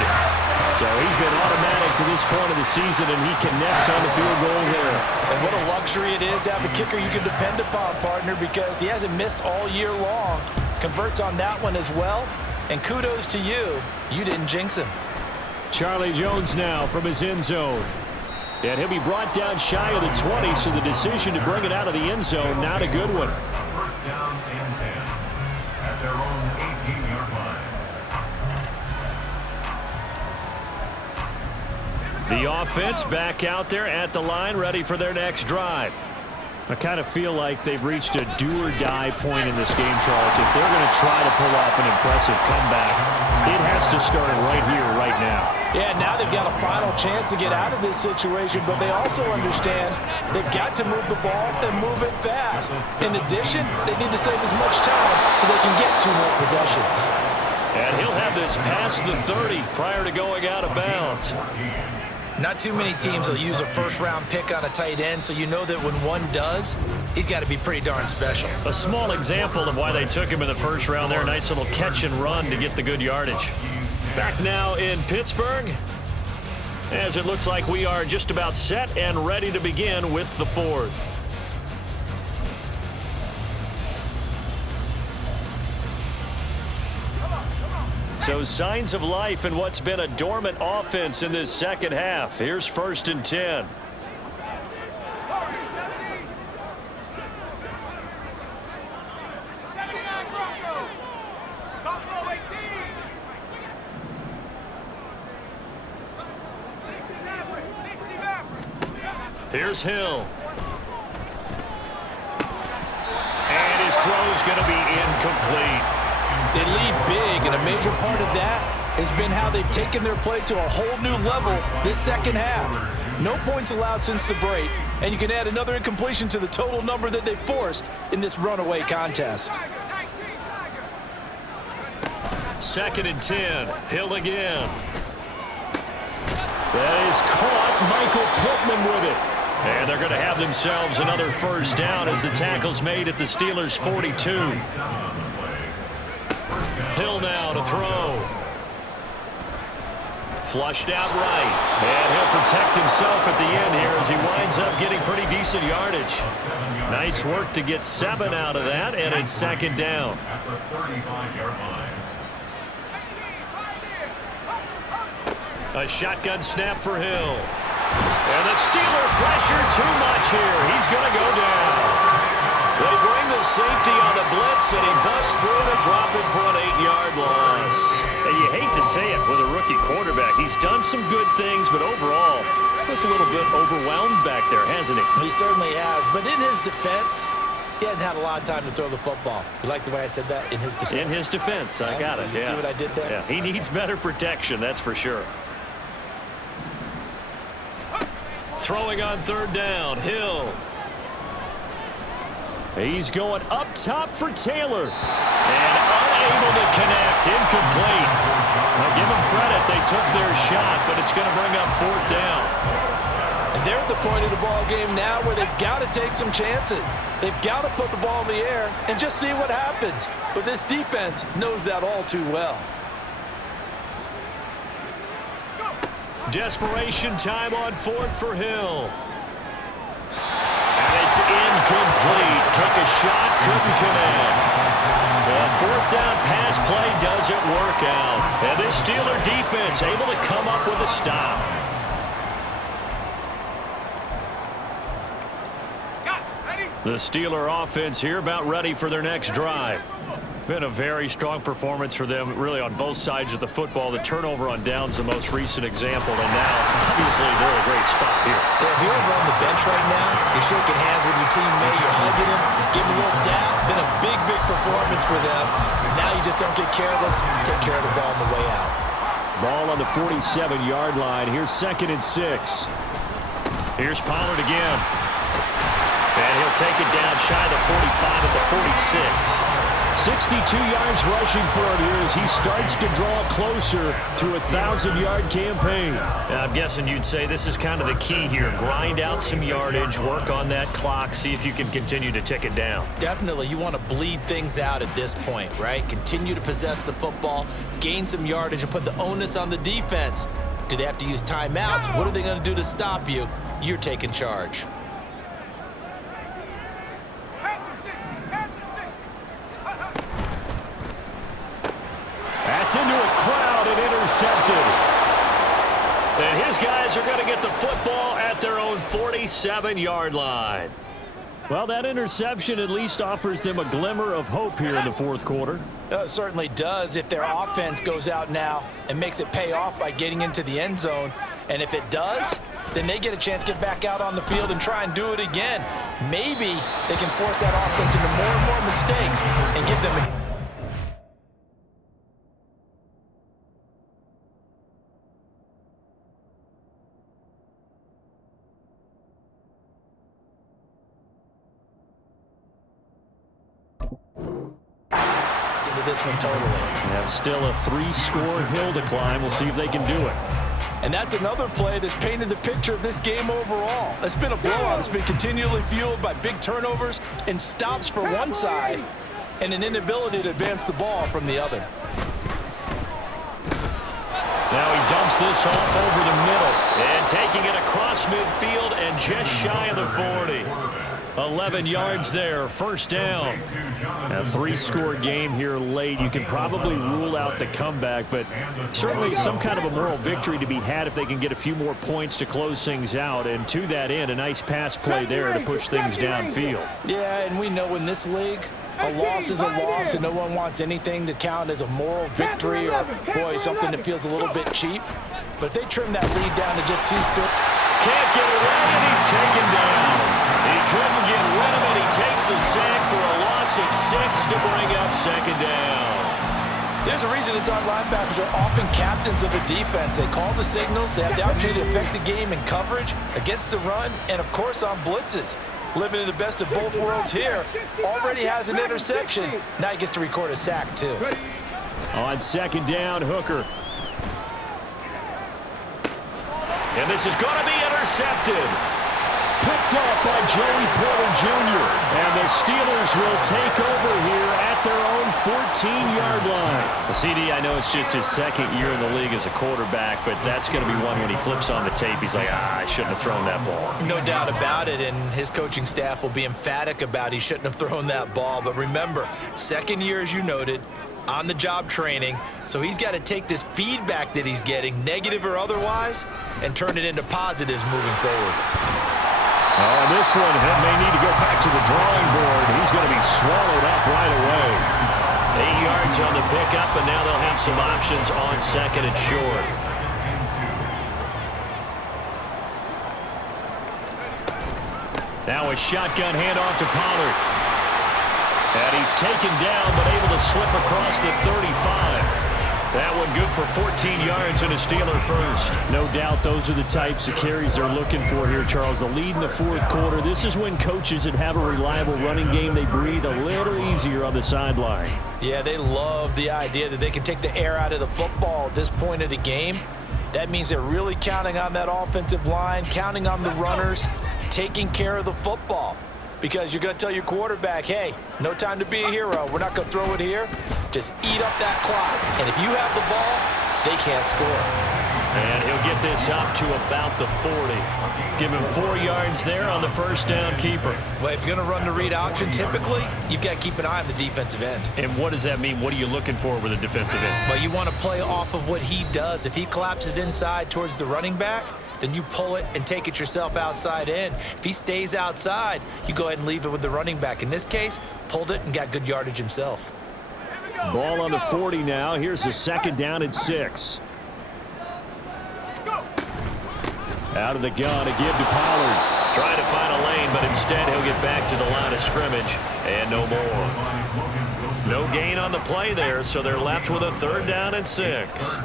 So he's been automatic to this point of the season, and he connects on the field goal here. And what a luxury it is to have a kicker you can depend upon, partner, because he hasn't missed all year long. Converts on that one as well. And kudos to you. You didn't jinx him. Charlie Jones now from his end zone. And he'll be brought down shy of the 20, so the decision to bring it out of the end zone, not a good one. First down and 10 at their own 18-yard line. The offense back out there at the line, ready for their next drive. I kind of feel like they've reached a do-or-die point in this game, Charles. If they're going to try to pull off an impressive comeback, it has to start right here, right now. Yeah, now they've got a final chance to get out of this situation, but they also understand they've got to move the ball and move it fast. In addition, they need to save as much time so they can get 2 more possessions. And he'll have this past the 30 prior to going out of bounds. Not too many teams will use a first-round pick on a tight end, so you know that when one does, he's got to be pretty darn special. A small example of why they took him in the first round there. Nice little catch and run to get the good yardage. Back now in Pittsburgh, As it looks like we are just about set and ready to begin with the fourth. So signs of life in what's been a dormant offense in this second half. Here's 1st and 10. Here's Hill. And his throw's going to be incomplete. They lead big, and a major part of that has been how they've taken their play to a whole new level this second half. No points allowed since the break, and you can add another incompletion to the total number that they forced in this runaway contest. 2nd and 10. Hill again. That is caught. Michael Pittman with it. And they're going to have themselves another first down as the tackle's made at the Steelers' 42. Hill now to throw. Flushed out right. And he'll protect himself at the end here as he winds up getting pretty decent yardage. Nice work to get 7 out of that, and it's 2nd down. A shotgun snap for Hill. And the Steeler pressure too much here. He's going to go down. They bring the safety on the blitz, and he busts through to drop it for an 8-yard loss. And you hate to say it with a rookie quarterback. He's done some good things, but overall, looked a little bit overwhelmed back there, hasn't he? He certainly has, but in his defense, he hadn't had a lot of time to throw the football. You like the way I said that? In his defense. In his defense, I got it. You see what I did there? Yeah, he needs better protection, that's for sure. Throwing on 3rd down, Hill. He's going up top for Taylor. And unable to connect, incomplete. Now give them credit, they took their shot, but it's going to bring up 4th down. And they're at the point of the ball game now where they've got to take some chances. They've got to put the ball in the air and just see what happens. But this defense knows that all too well. Desperation time on 4th for Hill. And it's incomplete. Took a shot, couldn't connect. The 4th down pass play doesn't work out. And this Steeler defense able to come up with a stop. The Steeler offense here about ready for their next drive. Been a very strong performance for them, really, on both sides of the football. The turnover on downs the most recent example, and now, obviously, they're in a great spot here. Yeah, if you're over on the bench right now, you're shaking hands with your teammate, you're hugging him, giving him a little dab. Been a big, big performance for them. Now you just don't get careless, take care of the ball on the way out. Ball on the 47-yard line. Here's 2nd and 6. Here's Pollard again. And he'll take it down shy of the 45 at the 46. 62 yards rushing for him here as he starts to draw closer to a 1,000-yard campaign. I'm guessing you'd say this is kind of the key here. Grind out some yardage, work on that clock, see if you can continue to tick it down. Definitely, you want to bleed things out at this point, right? Continue to possess the football, gain some yardage, and put the onus on the defense. Do they have to use timeouts? What are they going to do to stop you? You're taking charge. That's into a crowd and intercepted. And his guys are going to get the football at their own 47-yard line. Well, that interception at least offers them a glimmer of hope here in the 4th quarter. It certainly does if their offense goes out now and makes it pay off by getting into the end zone. And if it does, then they get a chance to get back out on the field and try and do it again. Maybe they can force that offense into more and more mistakes and give them a this one totally. We have still a 3-score hill to climb. We'll see if they can do it. And that's another play that's painted the picture of this game overall. It's been a blowout. It's been continually fueled by big turnovers and stops for one side and an inability to advance the ball from the other. Now he dumps this off over the middle. And taking it across midfield and just shy of the 40. 11 yards there, first down. A 3-score game here late. You can probably rule out the comeback, but certainly some kind of a moral victory to be had if they can get a few more points to close things out. And to that end, a nice pass play there to push things downfield. Yeah, and we know in this league, a loss is a loss, and no one wants anything to count as a moral victory or, boy, something that feels a little bit cheap. But if they trim that lead down to just 2 scores. Can't get away, and he's taken down. He couldn't get rid of it. He takes a sack for a loss of 6 to bring up second down. There's a reason inside linebackers are often captains of a defense. They call the signals. They have the opportunity to affect the game in coverage, against the run, and, of course, on blitzes. Living in the best of both worlds here. Already has an interception. Now he gets to record a sack, too. On second down, Hooker. And this is going to be intercepted. Picked off by Joey Porter Jr. And the Steelers will take over here at their own 14-yard line. CD, I know it's just his second year in the league as a quarterback, but that's going to be one when he flips on the tape. He's like, I shouldn't have thrown that ball. No doubt about it, and his coaching staff will be emphatic about he shouldn't have thrown that ball. But remember, second year, as you noted, on-the-job training, so he's got to take this feedback that he's getting, negative or otherwise, and turn it into positives moving forward. Oh, and this one may need to go back to the drawing board. He's going to be swallowed up right away. 8 yards on the pickup, and now they'll have some options on second and short. Now a shotgun handoff to Pollard. And he's taken down, but able to slip across the 35. That one good for 14 yards and a Steeler first. No doubt those are the types of carries they're looking for here, Charles. The lead in the fourth quarter. This is when coaches that have a reliable running game, they breathe a little easier on the sideline. Yeah, they love the idea that they can take the air out of the football at this point of the game. That means they're really counting on that offensive line, counting on the runners, taking care of the football. Because you're going to tell your quarterback, hey, no time to be a hero. We're not going to throw it here. Just eat up that clock. And if you have the ball, they can't score. And he'll get this up to about the 40. Give him 4 yards there on the first down keeper. Well, if you're going to run the read option, typically, you've got to keep an eye on the defensive end. And what does that mean? What are you looking for with a defensive end? Well, you want to play off of what he does. If he collapses inside towards the running back, then you pull it and take it yourself outside in. If he stays outside, you go ahead and leave it with the running back. In this case, pulled it and got good yardage himself. Ball on the 40 now. Here's the second down and 6. Out of the gun, a give to Pollard. Trying to find a lane, but instead he'll get back to the line of scrimmage. And no more. No gain on the play there, so they're left with a third down and 6.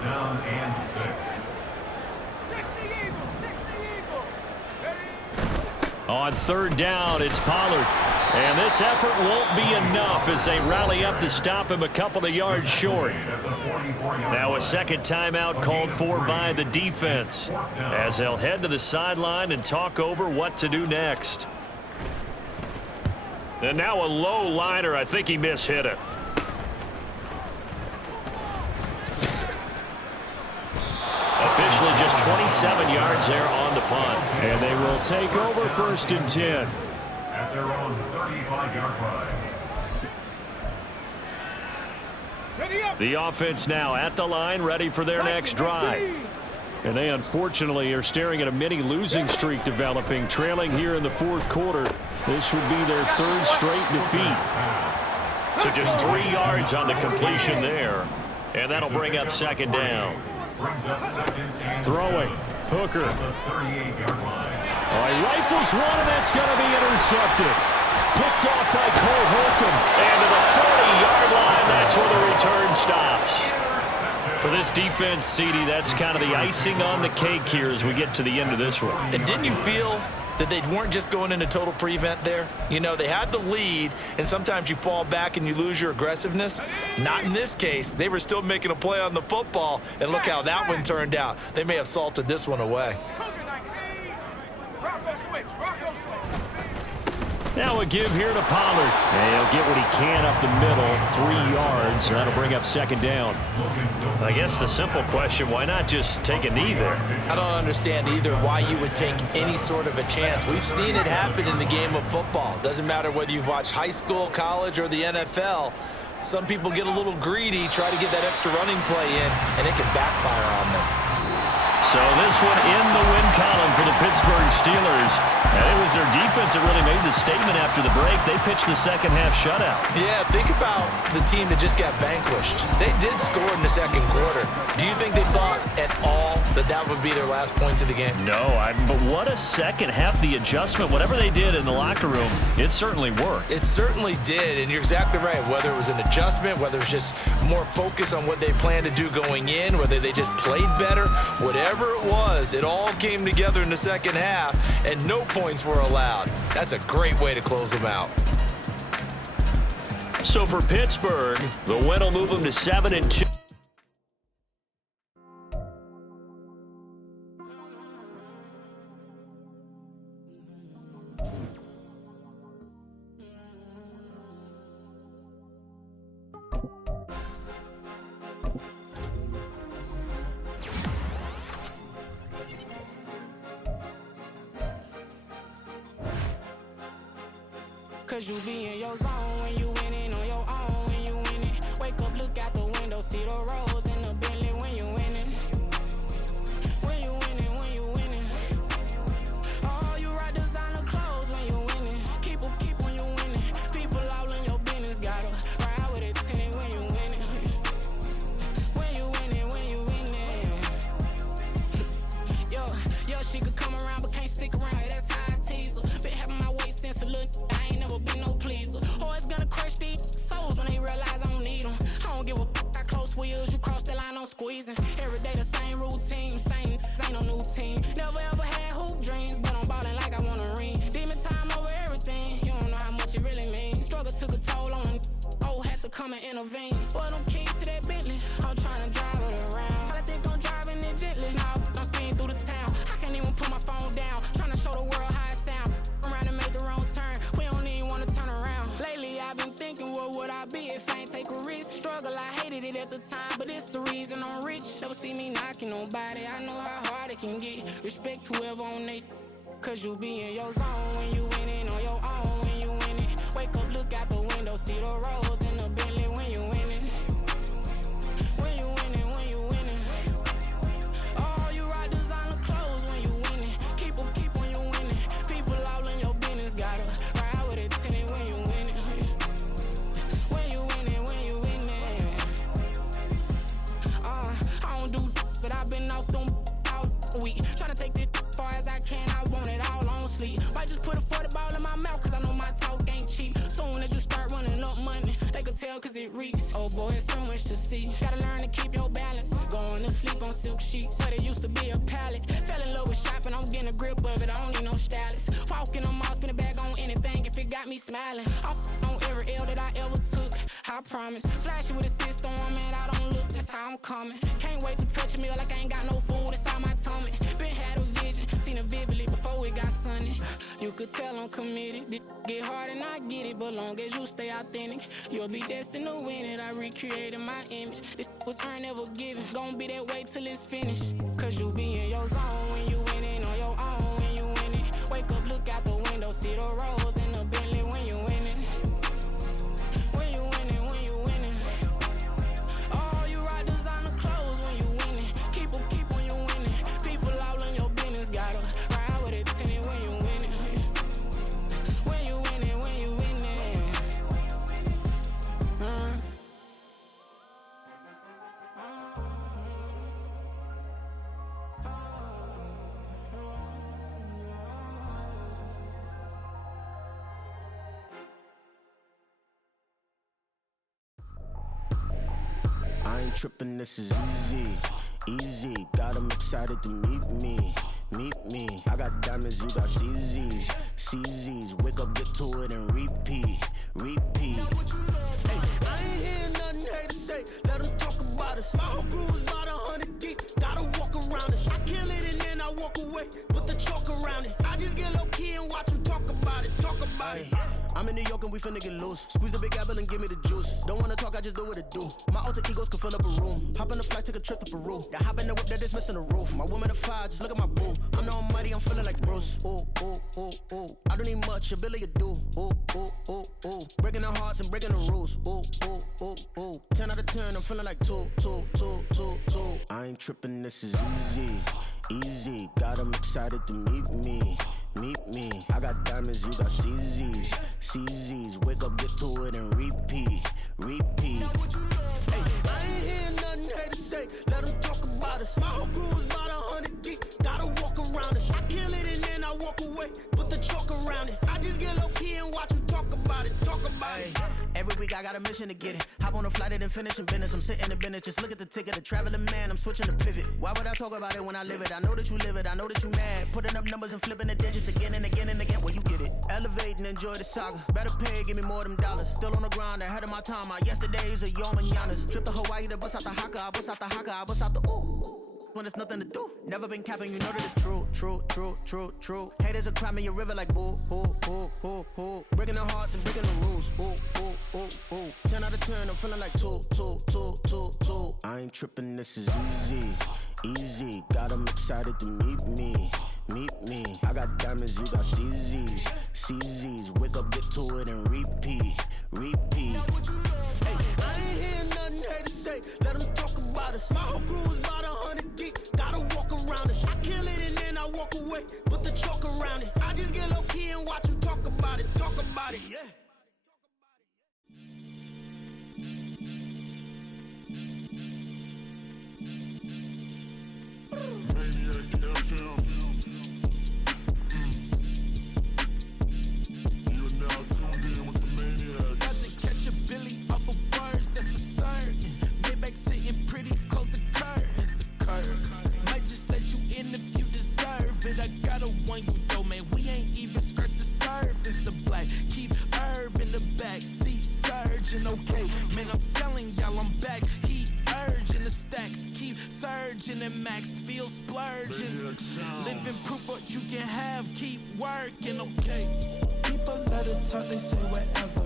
On third down, it's Pollard. And this effort won't be enough as they rally up to stop him a couple of yards short. Now a second timeout called for by the defense as they'll head to the sideline and talk over what to do next. And now a low liner. I think he mishit it. Officially just 27 yards there on the punt. And they will take over first and 10. At their own 35-yard line. The offense now at the line, ready for their next drive. And they unfortunately are staring at a mini losing streak developing, trailing here in the fourth quarter. This would be their third straight defeat. So just 3 yards on the completion there. And that'll bring up second down. Throwing. Hooker. He rifles one, and that's going to be intercepted. Picked off by Cole Holcomb. And to the 40-yard line, that's where the return stops. For this defense, CD, that's kind of the icing on the cake here as we get to the end of this one. And didn't you feel that they weren't just going into total prevent there? You know, they had the lead, and sometimes you fall back and you lose your aggressiveness. Not in this case. They were still making a play on the football, and look how that one turned out. They may have salted this one away. Now a give here to Pollard. And he'll get what he can up the middle, 3 yards. So that'll bring up second down. I guess the simple question, why not just take a knee there? I don't understand either why you would take any sort of a chance. We've seen it happen in the game of football. Doesn't matter whether you've watched high school, college, or the NFL. Some people get a little greedy, try to get that extra running play in, and it can backfire on them. So this one in the win column for the Pittsburgh Steelers. And it was their defense that really made the statement after the break. They pitched the second half shutout. Yeah, think about the team that just got vanquished. They did score in the second quarter. Do you think they thought at all that that would be their last points of the game? No, but what a second half. The adjustment, whatever they did in the locker room, it certainly worked. It certainly did, and you're exactly right. Whether it was an adjustment, whether it was just more focus on what they planned to do going in, whether they just played better, whatever it was, it all came together in the second half, and no points were allowed. That's a great way to close them out. So for Pittsburgh, the win will move them to 7-2. Cause you be in your zone when you winning on your own when you winning. Wake up, look out the window, see the rose in the Bentley when you winning. When you winning, when you winning. Oh, you right designer clothes when you winning. Keep when you winning. People all in your business, gotta ride with it tinted when you winning. When you winning, when you winning. Yo, she could come around but can't stick around. Yeah, that's how I tease her. Been having my waist since a little. I ain't never been no pleaser. Always gonna crush these souls when they realize I don't need them. I don't give a f*** how close wheels. You cross the line, I'm squeezing. Every day the same routine, same ain't no new team. Never ever had hoop dreams, but I'm ballin' like I want a ring. Demon time over everything. You don't know how much it really means. Struggle took a toll on them. Oh, had to come and intervene. Boy, them keys to that Bentley. I'm trying to drive it around. I think I'm driving it gently. Now I'm speeding through the town. I can't even put my phone down. Trying to show the world how it sound. Around and make the wrong turn. We don't even want to turn around. Lately I've been thinking, what would I be if I ain't take a risk? Struggle, I hated it at the time, but it's the reason I'm rich. Never see me knocking nobody. I know how hard it can get. Respect whoever on they. Cause you be in your zone when you winning on your own when you winning. Wake up, look out the window, see the rose in the Bentley when you winning. When you winning, when you winning. Oh, you right designer clothes when you winning. Keep when you winning. People all in your business, gotta ride with it tinted when you winning. When you winning, when you winning. I don't do but I've been off them all week. Tryna take this far as I can, I want it all on sleep. Might just put a 40 ball in my mouth, cause I know my talk ain't cheap. Soon as you start running up money, they could tell cause it reeks. Oh boy, it's so much to see. Gotta learn to keep your balance. Going to sleep on silk sheets, said it used to be a pallet. Fell in love with shopping, I'm getting a grip of it, I don't need no stylist. Walking on mouth, spin a bag on anything if it got me smiling. I'm on every L that I ever took, I promise. Flashy with a system, man, I don't look, that's how I'm coming. Can't wait to touch a meal like I ain't got no food inside my tummy. Been had a vision, seen it vividly before it got sunny. You could tell I'm committed. This get hard and I get it, but long as you stay authentic, you'll be destined to win it. I recreated my image. This was earned, never given. Gonna be that way till it's finished. Cause you be in your zone when you winning on your own when you winning. Wake up, look out the window, see the rose in the Bentley when you winning. When you winning, when you winning. Oh, you right designer clothes when you winning. Keep when you winning. People all in your business, gotta ride with it tinted when you winning. When you winning, when you winning. I ain't tripping, this is easy, easy. Got 'em excited to meet me. I got diamonds, you got CZs. Wake up, get to it, and repeat. Hey, I ain't hearing nothing haters say. Let 'em talk about us. My whole crew is about 100 deep. Gotta walk around us. I kill it and then I walk away with the chalk around it. I just get low key and watch 'em talk about it. I'm in in New York and we finna get loose. Squeeze the big apple and give me the juice. Don't wanna talk, I just do what it do. My alter egos can fill up a room. Hop on the flight, take a trip to Peru. Yeah, hop in the whip, that is missing the roof. My woman a fire, just look at my boo. I'm the almighty, I'm feeling like Bruce. Ooh, ooh, ooh, ooh. I don't need much, ability to do. Ooh, ooh, ooh, ooh. Breaking the hearts and breaking the rules. Ooh, ooh, ooh, ooh. 10 out of 10, I'm feeling like 2, 2, 2, 2, 2. I ain't tripping, this is easy. Easy, got 'em excited to meet me. Meet me. I got diamonds, you got CZs. CZs, wake up, get to it and repeat. Repeat. Hey, I ain't hearing nothing haters say. Let them talk about us. My whole crew is about 100 deep. Gotta walk around us. I kill it and then I walk away. Put the chalk around it. I just get low key and watch them talk about it. Talk about it. Every week I got a mission to get it. Hop on a flight and then finish in business. I'm sitting in business. Just look at the ticket. A traveling man. I'm switching to pivot. Why would I talk about it when I live it? I know that you live it. I know that you mad. Putting up numbers and flipping the digits again and again and again. Well, you get it. Elevate and enjoy the saga. Better pay, give me more of them dollars. Still on the grind, ahead of my time. My yesterdays are your mananas. Trip to Hawaii to bust out the haka. I bust out the haka. I bust out the ooh. When there's nothing to do. Never been capping, you know that it's true, true, true, true, true. Haters are climbing your river like boo, boo, boo, boo, boo. Breaking their hearts and breaking the rules. Ooh, ooh, ooh, ooh. 10 out of 10, I'm feeling like 2, 2, 2, 2, 2. I ain't tripping, this is easy. Easy, got 'em excited to meet me. Meet me. I got diamonds, you got CZs. CZs, wake up, get to it and repeat. Repeat. Hey, I ain't hearing nothing haters say. Let them talk about us. My whole crew is about 100 deep. Gotta walk around us. I kill it and then I walk away. Put the chalk around it. I just get low key and watch them talk about it. Talk about it, yeah. Maniac FM. You are now tuned in with the Maniacs. Got to catch a Billy off of words, that's for certain. Maybach sitting pretty close to curtains. The curtains might just let you in if you deserve it. I gotta want you though, man. We ain't even scratched the surface. The black keep herb in the back seat surging. Okay, man, I'm telling y'all I'm back. He urging the stacks keep surging and max feel splurging. Living proof what you can have, keep working. Okay, people let it talk, they say whatever.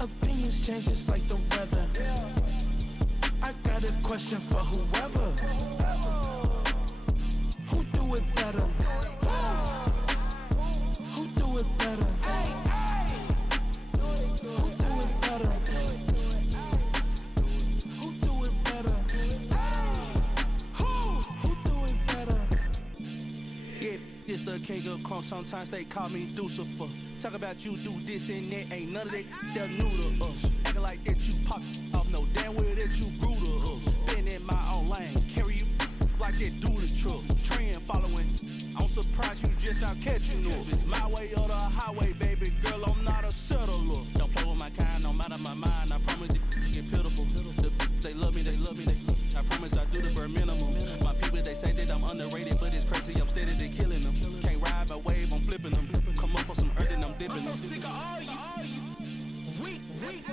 Opinions change just like the weather. I got a question for whoever. Who do it better? Who do it better? Who do it better? Who do it better? Who do it better? Yeah, this the king of crunk. Sometimes they call me Lucifer. Talk about you do this and that. Ain't none of that they're new to us. Acting like that you pop off. No damn well that you grew to us. Been in my own lane. Carry you like that do the truck. Trend following. I'm surprised you just not catching up. It's my way or the highway, baby girl. I'm not a settler. Don't play with my kind, no matter my mind. I promise it get pitiful. They love me, they love me, they love me. I promise I do the bare minimum. My people, they say that I'm underrated, but it's crazy. I'm steady, they killing them. Can't ride my wave, I'm flipping them. Come up for some earth and I'm dipping them. I'm so sick of all you. Weak, lame.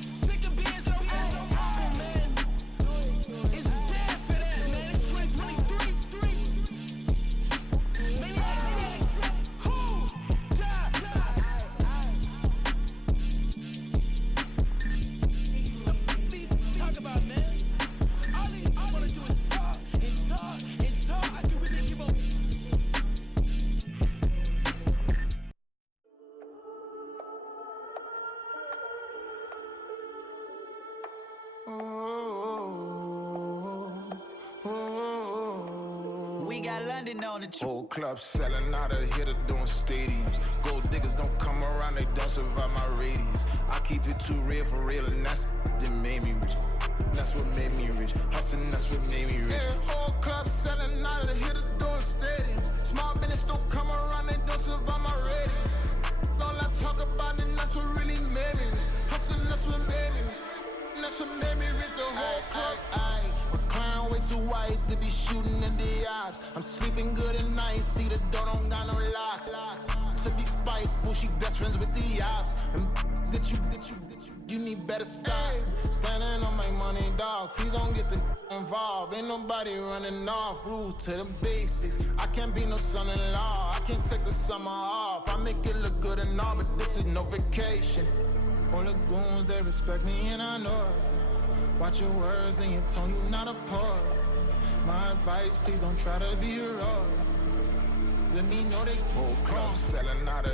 Sick of being so awful, man. It's dead for that, man. It's 2023. Maniacs. Who? Talk about, man. All I wanna do is talk and talk and talk. I can really give a. We got London on the Whole club selling out of hitter doing stadiums. Gold diggers don't come around, they don't survive my radius. I keep it too real for real, and that's that made me rich. That's what made me rich. Hustling, that's what made me rich. Yeah, whole club selling out of hitters doing stadiums. Small business don't come around, they don't survive my radius. All I talk about, and that's what really made me rich. Hustling, that's what made me rich. And that's what made me rich, the whole club. My clown way too white to be shooting in the eyes. I'm sleeping good at night, see the door don't got no locks. To be spiteful, she best friends with the ops. And You need better style. Standing on my money, dog. Please don't get the involved. Ain't nobody running off. Rules to the basics. I can't be no son-in-law. I can't take the summer off. I make it look good and all, but this is no vacation. All the goons, they respect me and I know it. Watch your words and your tone, you not a poet. My advice, please don't try to be heroic. Let me know they whole club selling out of